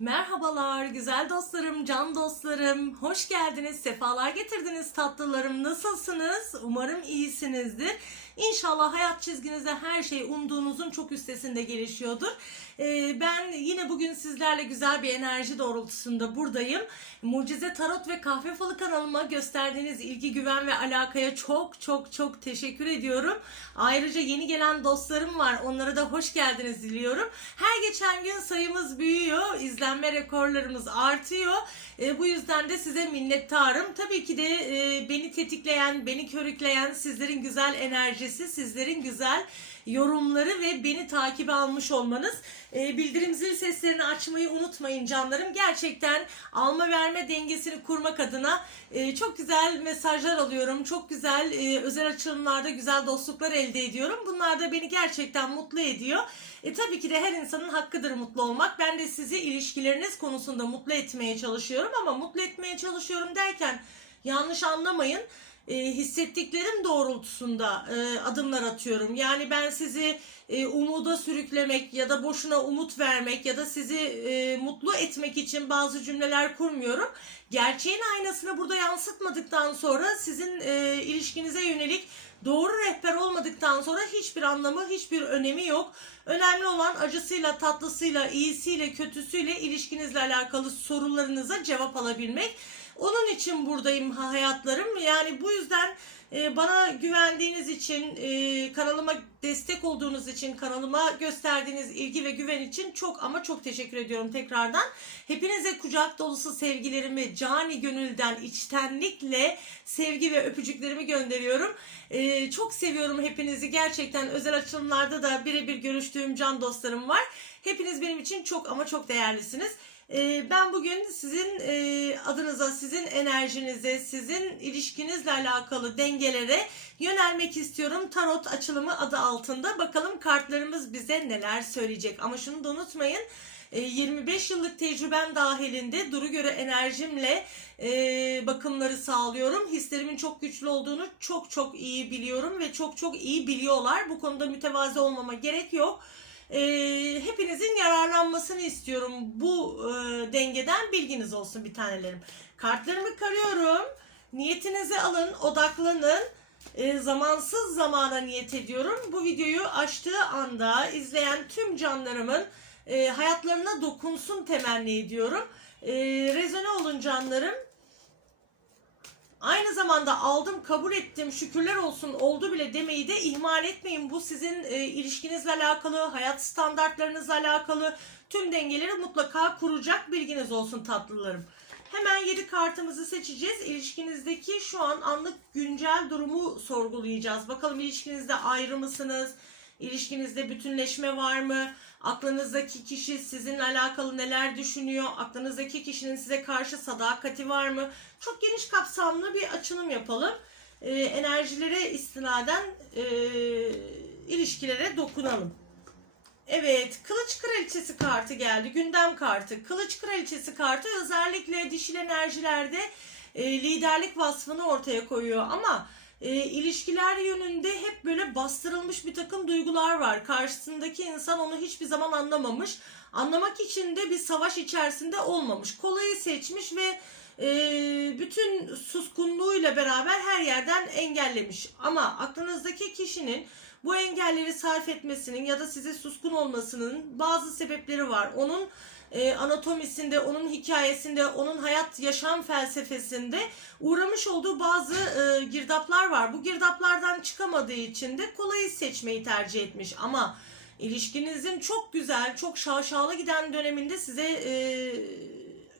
Merhabalar güzel dostlarım, can dostlarım. Hoş geldiniz, sefalar getirdiniz tatlılarım. Nasılsınız? Umarım iyisinizdir. İnşallah hayat çizginizde her şey umduğunuzun çok üstesinde gelişiyordur. Ee, ben yine bugün sizlerle güzel bir enerji doğrultusunda buradayım. Mucize Tarot ve Kahve Falı kanalıma gösterdiğiniz ilgi, güven ve alakaya çok çok çok teşekkür ediyorum. Ayrıca yeni gelen dostlarım var. Onlara da hoş geldiniz diliyorum. Her geçen gün sayımız büyüyor. İzlenme rekorlarımız artıyor. E, bu yüzden de size minnettarım. Tabii ki de e, beni tetikleyen, beni körükleyen sizlerin güzel enerjisi, sizlerin güzel yorumları ve beni takibe almış olmanız. E, bildirim zil seslerini açmayı unutmayın canlarım. Gerçekten alma verme dengesini kurmak adına e, çok güzel mesajlar alıyorum. Çok güzel e, özel açılımlarda güzel dostluklar elde ediyorum. Bunlar da beni gerçekten mutlu ediyor. E, tabii ki de her insanın hakkıdır mutlu olmak. Ben de sizi ilişkileriniz konusunda mutlu etmeye çalışıyorum ama mutlu etmeye çalışıyorum derken yanlış anlamayın e, hissettiklerim doğrultusunda e, adımlar atıyorum. Yani ben sizi e, umuda sürüklemek ya da boşuna umut vermek ya da sizi e, mutlu etmek için bazı cümleler kurmuyorum. Gerçeğin aynasını burada yansıtmadıktan sonra sizin e, ilişkinize yönelik doğru rehber olmadıktan sonra hiçbir anlamı, hiçbir önemi yok. Önemli olan acısıyla, tatlısıyla, iyisiyle, kötüsüyle ilişkinizle alakalı sorularınıza cevap alabilmek. Onun için buradayım ha- hayatlarım. Yani bu yüzden e, bana güvendiğiniz için, e, kanalıma destek olduğunuz için, kanalıma gösterdiğiniz ilgi ve güven için çok ama çok teşekkür ediyorum tekrardan. Hepinize kucak dolusu sevgilerimi cani gönülden, içtenlikle sevgi ve öpücüklerimi gönderiyorum. E, çok seviyorum hepinizi. Gerçekten özel açılımlarda da birebir görüştüğüm can dostlarım var. Hepiniz benim için çok ama çok değerlisiniz. Ee, Ben bugün sizin e, adınıza, sizin enerjinize, sizin ilişkinizle alakalı dengelere yönelmek istiyorum. Tarot açılımı adı altında. Bakalım kartlarımız bize neler söyleyecek. Ama şunu da unutmayın. e, 25 yıllık tecrübem dahilinde duru göre enerjimle e, bakımları sağlıyorum. Hislerimin çok güçlü olduğunu çok çok iyi biliyorum ve çok çok iyi biliyorlar. Bu konuda mütevazi olmama gerek yok. E, hepinizin yararlanmasını istiyorum bu e, dengeden bilginiz olsun bir tanelerim. Kartlarımı karıyorum. Niyetinizi alın, odaklanın. E, zamansız zamana niyet ediyorum. Bu videoyu açtığı anda izleyen tüm canlarımın e, hayatlarına dokunsun temenni ediyorum. E, rezone olun canlarım. Aynı zamanda aldım, kabul ettim, şükürler olsun oldu bile demeyi de ihmal etmeyin. Bu sizin e, ilişkinizle alakalı, hayat standartlarınızla alakalı tüm dengeleri mutlaka kuracak bilginiz olsun tatlılarım. Hemen 7 kartımızı seçeceğiz. İlişkinizdeki şu an anlık güncel durumu sorgulayacağız. Bakalım ilişkinizde ayrı mısınız? İlişkinizde bütünleşme var mı? Aklınızdaki kişi sizinle alakalı neler düşünüyor? Aklınızdaki kişinin size karşı sadakati var mı? Çok geniş kapsamlı bir açılım yapalım. Ee, enerjilere istinaden e, ilişkilere dokunalım. Evet, Kılıç Kraliçesi kartı geldi. Gündem kartı. Kılıç Kraliçesi kartı özellikle dişil enerjilerde e, liderlik vasfını ortaya koyuyor ama e, ilişkiler yönünde hep bastırılmış bir takım duygular var. Karşısındaki insan onu hiçbir zaman anlamamış. Anlamak için de bir savaş içerisinde olmamış. Kolayı seçmiş ve e, bütün suskunluğuyla beraber her yerden engellemiş. Ama aklınızdaki kişinin bu engelleri sarf etmesinin ya da size suskun olmasının bazı sebepleri var. Onun e, anatomisinde, onun hikayesinde, onun hayat yaşam felsefesinde uğramış olduğu bazı e, girdaplar var. Bu girdaplardan çıkamadığı için de kolayı seçmeyi tercih etmiş. Ama ilişkinizin çok güzel, çok şaşalı giden döneminde size e,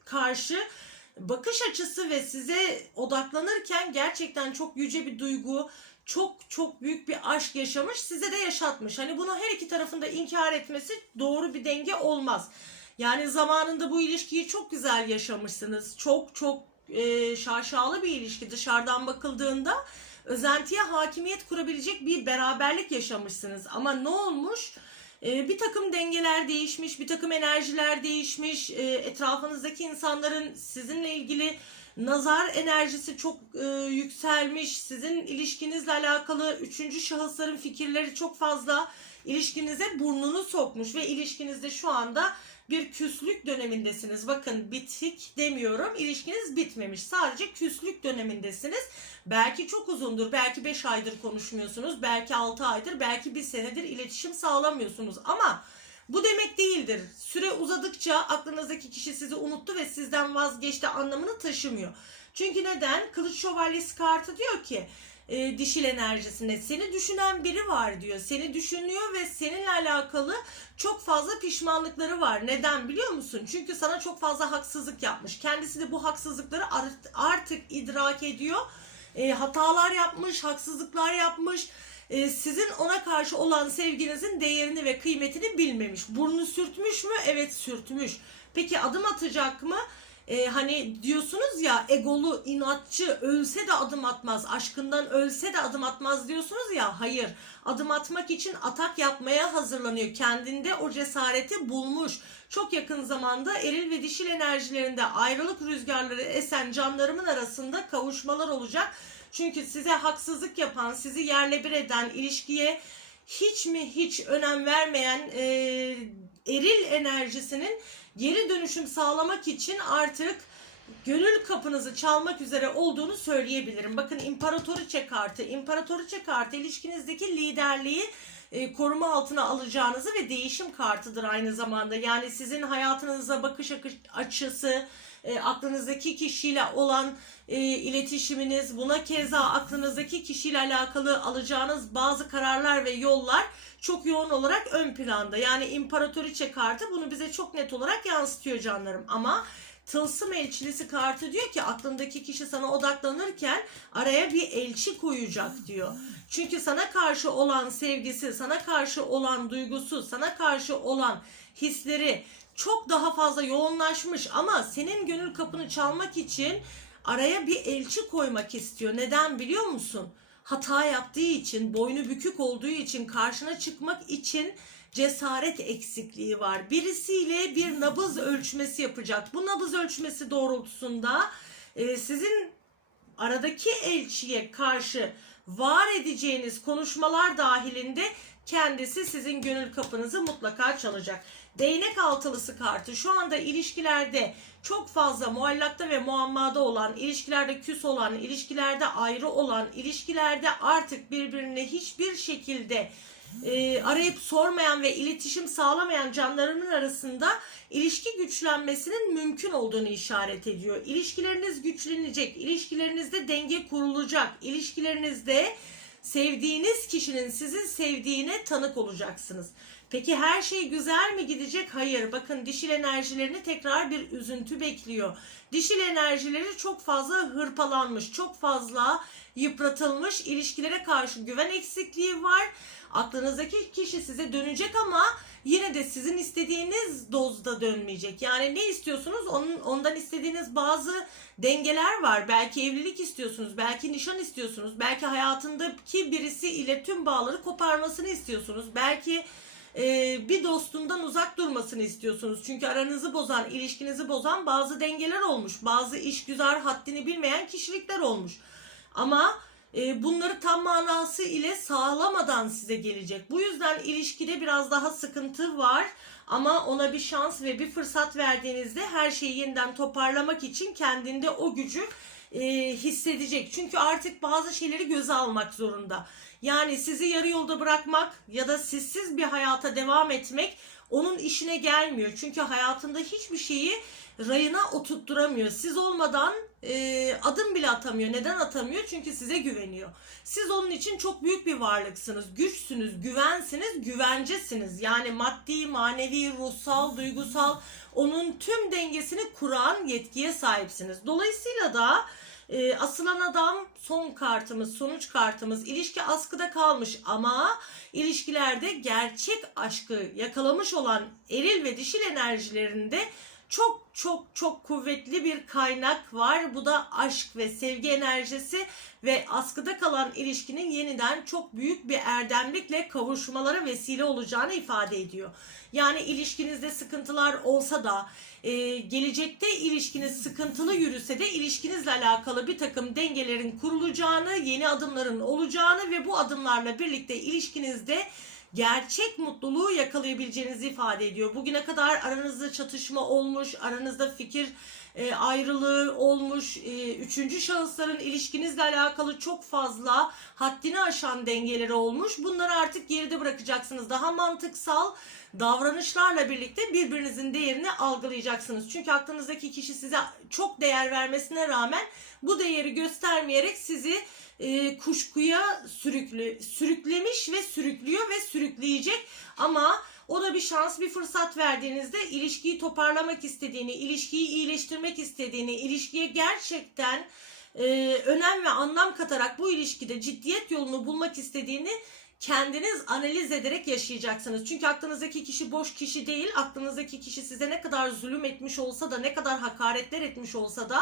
karşı bakış açısı ve size odaklanırken gerçekten çok yüce bir duygu, çok çok büyük bir aşk yaşamış, size de yaşatmış. Hani bunu her iki tarafında inkar etmesi doğru bir denge olmaz. Yani zamanında bu ilişkiyi çok güzel yaşamışsınız. Çok çok e, şaşalı bir ilişki dışarıdan bakıldığında özentiye hakimiyet kurabilecek bir beraberlik yaşamışsınız. Ama ne olmuş? E, bir takım dengeler değişmiş, bir takım enerjiler değişmiş. E, etrafınızdaki insanların sizinle ilgili nazar enerjisi çok e, yükselmiş. Sizin ilişkinizle alakalı üçüncü şahısların fikirleri çok fazla ilişkinize burnunu sokmuş ve ilişkinizde şu anda bir küslük dönemindesiniz. Bakın bitik demiyorum. İlişkiniz bitmemiş. Sadece küslük dönemindesiniz. Belki çok uzundur. Belki 5 aydır konuşmuyorsunuz. Belki 6 aydır. Belki 1 senedir iletişim sağlamıyorsunuz. Ama bu demek değildir. Süre uzadıkça aklınızdaki kişi sizi unuttu ve sizden vazgeçti anlamını taşımıyor. Çünkü neden? Kılıç Şövalyesi kartı diyor ki e, dişil enerjisinde seni düşünen biri var diyor. Seni düşünüyor ve seninle alakalı çok fazla pişmanlıkları var. Neden biliyor musun? Çünkü sana çok fazla haksızlık yapmış. Kendisi de bu haksızlıkları art- artık idrak ediyor. E, hatalar yapmış, haksızlıklar yapmış. E, sizin ona karşı olan sevginizin değerini ve kıymetini bilmemiş. Burnu sürtmüş mü? Evet sürtmüş. Peki adım atacak mı? Ee, hani diyorsunuz ya egolu, inatçı, ölse de adım atmaz, aşkından ölse de adım atmaz diyorsunuz ya. Hayır, adım atmak için atak yapmaya hazırlanıyor. Kendinde o cesareti bulmuş. Çok yakın zamanda eril ve dişil enerjilerinde ayrılık rüzgarları esen canlarımın arasında kavuşmalar olacak. Çünkü size haksızlık yapan, sizi yerle bir eden, ilişkiye hiç mi hiç önem vermeyen e, eril enerjisinin geri dönüşüm sağlamak için artık gönül kapınızı çalmak üzere olduğunu söyleyebilirim. Bakın İmparatoriçe kartı. İmparatoriçe kartı ilişkinizdeki liderliği e, koruma altına alacağınızı ve değişim kartıdır aynı zamanda. Yani sizin hayatınıza bakış akış- açısı, e, aklınızdaki kişiyle olan e, iletişiminiz, buna keza aklınızdaki kişiyle alakalı alacağınız bazı kararlar ve yollar çok yoğun olarak ön planda. Yani İmparatoriçe kartı bunu bize çok net olarak yansıtıyor canlarım. Ama Tılsım elçilisi kartı diyor ki aklındaki kişi sana odaklanırken araya bir elçi koyacak diyor. Çünkü sana karşı olan sevgisi, sana karşı olan duygusu, sana karşı olan hisleri çok daha fazla yoğunlaşmış ama senin gönül kapını çalmak için araya bir elçi koymak istiyor. Neden biliyor musun? Hata yaptığı için, boynu bükük olduğu için, karşına çıkmak için cesaret eksikliği var. Birisiyle bir nabız ölçmesi yapacak. Bu nabız ölçmesi doğrultusunda e, sizin aradaki elçiye karşı var edeceğiniz konuşmalar dahilinde kendisi sizin gönül kapınızı mutlaka çalacak. Değnek altılısı kartı şu anda ilişkilerde çok fazla muallakta ve muammada olan, ilişkilerde küs olan, ilişkilerde ayrı olan, ilişkilerde artık birbirine hiçbir şekilde e, arayıp sormayan ve iletişim sağlamayan canlarının arasında ilişki güçlenmesinin mümkün olduğunu işaret ediyor. İlişkileriniz güçlenecek, ilişkilerinizde denge kurulacak, ilişkilerinizde sevdiğiniz kişinin sizin sevdiğine tanık olacaksınız. Peki her şey güzel mi gidecek? Hayır. Bakın dişil enerjilerini tekrar bir üzüntü bekliyor. Dişil enerjileri çok fazla hırpalanmış, çok fazla yıpratılmış, ilişkilere karşı güven eksikliği var. Aklınızdaki kişi size dönecek ama yine de sizin istediğiniz dozda dönmeyecek. Yani ne istiyorsunuz? Onun ondan istediğiniz bazı dengeler var. Belki evlilik istiyorsunuz, belki nişan istiyorsunuz, belki hayatındaki birisi ile tüm bağları koparmasını istiyorsunuz. Belki e, bir dostundan uzak durmasını istiyorsunuz. Çünkü aranızı bozan, ilişkinizi bozan bazı dengeler olmuş. Bazı işgüzar haddini bilmeyen kişilikler olmuş. Ama e, bunları tam manası ile sağlamadan size gelecek. Bu yüzden ilişkide biraz daha sıkıntı var. Ama ona bir şans ve bir fırsat verdiğinizde her şeyi yeniden toparlamak için kendinde o gücü e, hissedecek. Çünkü artık bazı şeyleri göze almak zorunda. Yani sizi yarı yolda bırakmak ya da sizsiz bir hayata devam etmek onun işine gelmiyor. Çünkü hayatında hiçbir şeyi rayına oturtturamıyor. Siz olmadan e, adım bile atamıyor. Neden atamıyor? Çünkü size güveniyor. Siz onun için çok büyük bir varlıksınız. Güçsünüz, güvensiniz, güvencesiniz. Yani maddi, manevi, ruhsal, duygusal onun tüm dengesini kuran yetkiye sahipsiniz. Dolayısıyla da e, asılan adam son kartımız, sonuç kartımız. İlişki askıda kalmış ama ilişkilerde gerçek aşkı yakalamış olan eril ve dişil enerjilerinde çok çok çok kuvvetli bir kaynak var. Bu da aşk ve sevgi enerjisi ve askıda kalan ilişkinin yeniden çok büyük bir erdemlikle kavuşmalara vesile olacağını ifade ediyor. Yani ilişkinizde sıkıntılar olsa da e, gelecekte ilişkiniz sıkıntılı yürüse de ilişkinizle alakalı bir takım dengelerin kurulacağını, yeni adımların olacağını ve bu adımlarla birlikte ilişkinizde gerçek mutluluğu yakalayabileceğinizi ifade ediyor. Bugüne kadar aranızda çatışma olmuş, aranızda fikir e, ayrılığı olmuş, e, üçüncü şahısların ilişkinizle alakalı çok fazla haddini aşan dengeleri olmuş. Bunları artık geride bırakacaksınız. Daha mantıksal davranışlarla birlikte birbirinizin değerini algılayacaksınız. Çünkü aklınızdaki kişi size çok değer vermesine rağmen bu değeri göstermeyerek sizi e, kuşkuya sürüklü, sürüklemiş ve sürüklüyor ve sürükleyecek ama ona bir şans, bir fırsat verdiğinizde ilişkiyi toparlamak istediğini, ilişkiyi iyileştirmek istediğini, ilişkiye gerçekten e, önem ve anlam katarak bu ilişkide ciddiyet yolunu bulmak istediğini kendiniz analiz ederek yaşayacaksınız. Çünkü aklınızdaki kişi boş kişi değil. Aklınızdaki kişi size ne kadar zulüm etmiş olsa da, ne kadar hakaretler etmiş olsa da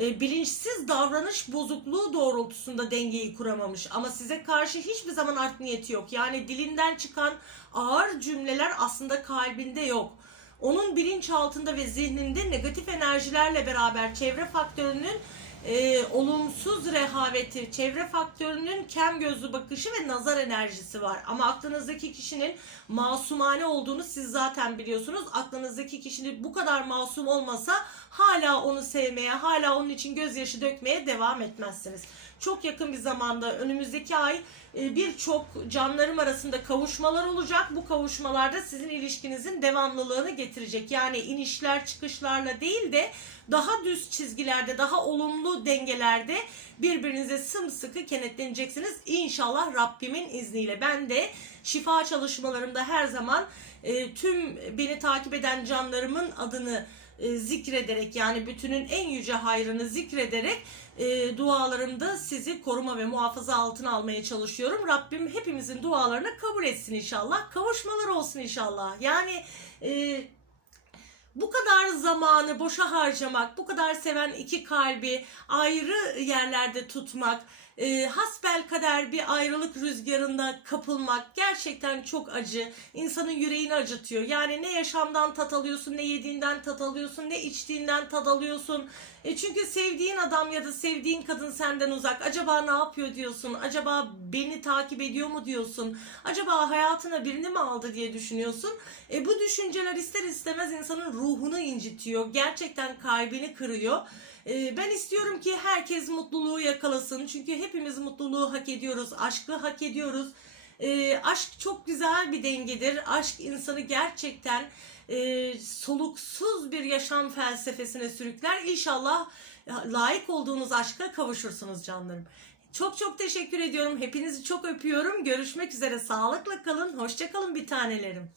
e, bilinçsiz davranış bozukluğu doğrultusunda dengeyi kuramamış. Ama size karşı hiçbir zaman art niyeti yok. Yani dilinden çıkan ağır cümleler aslında kalbinde yok. Onun bilinçaltında ve zihninde negatif enerjilerle beraber çevre faktörünün e, olumsuz rehaveti, çevre faktörünün kem gözlü bakışı ve nazar enerjisi var. Ama aklınızdaki kişinin masumane olduğunu siz zaten biliyorsunuz. Aklınızdaki kişinin bu kadar masum olmasa hala onu sevmeye, hala onun için gözyaşı dökmeye devam etmezsiniz. Çok yakın bir zamanda önümüzdeki ay e, birçok canlarım arasında kavuşmalar olacak. Bu kavuşmalarda sizin ilişkinizin devamlılığını getirecek. Yani inişler çıkışlarla değil de daha düz çizgilerde, daha olumlu dengelerde birbirinize sımsıkı kenetleneceksiniz. İnşallah Rabbimin izniyle. Ben de şifa çalışmalarımda her zaman e, tüm beni takip eden canlarımın adını e, zikrederek yani bütünün en yüce hayrını zikrederek e, dualarımda sizi koruma ve muhafaza altına almaya çalışıyorum. Rabbim hepimizin dualarını kabul etsin inşallah. Kavuşmalar olsun inşallah. Yani e, bu kadar zamanı boşa harcamak, bu kadar seven iki kalbi ayrı yerlerde tutmak, e, hasbel kader bir ayrılık rüzgarında kapılmak gerçekten çok acı. İnsanın yüreğini acıtıyor. Yani ne yaşamdan tat alıyorsun, ne yediğinden tat alıyorsun, ne içtiğinden tat alıyorsun. E çünkü sevdiğin adam ya da sevdiğin kadın senden uzak. Acaba ne yapıyor diyorsun? Acaba beni takip ediyor mu diyorsun? Acaba hayatına birini mi aldı diye düşünüyorsun? E bu düşünceler ister istemez insanın ruhunu incitiyor. Gerçekten kalbini kırıyor. E, ben istiyorum ki herkes mutluluğu yakalasın. Çünkü hepimiz mutluluğu hak ediyoruz. Aşkı hak ediyoruz. E, aşk çok güzel bir dengedir. Aşk insanı gerçekten e, soluksuz bir yaşam felsefesine sürükler. İnşallah layık olduğunuz aşka kavuşursunuz canlarım. Çok çok teşekkür ediyorum. Hepinizi çok öpüyorum. Görüşmek üzere. Sağlıkla kalın. Hoşça kalın bir tanelerim.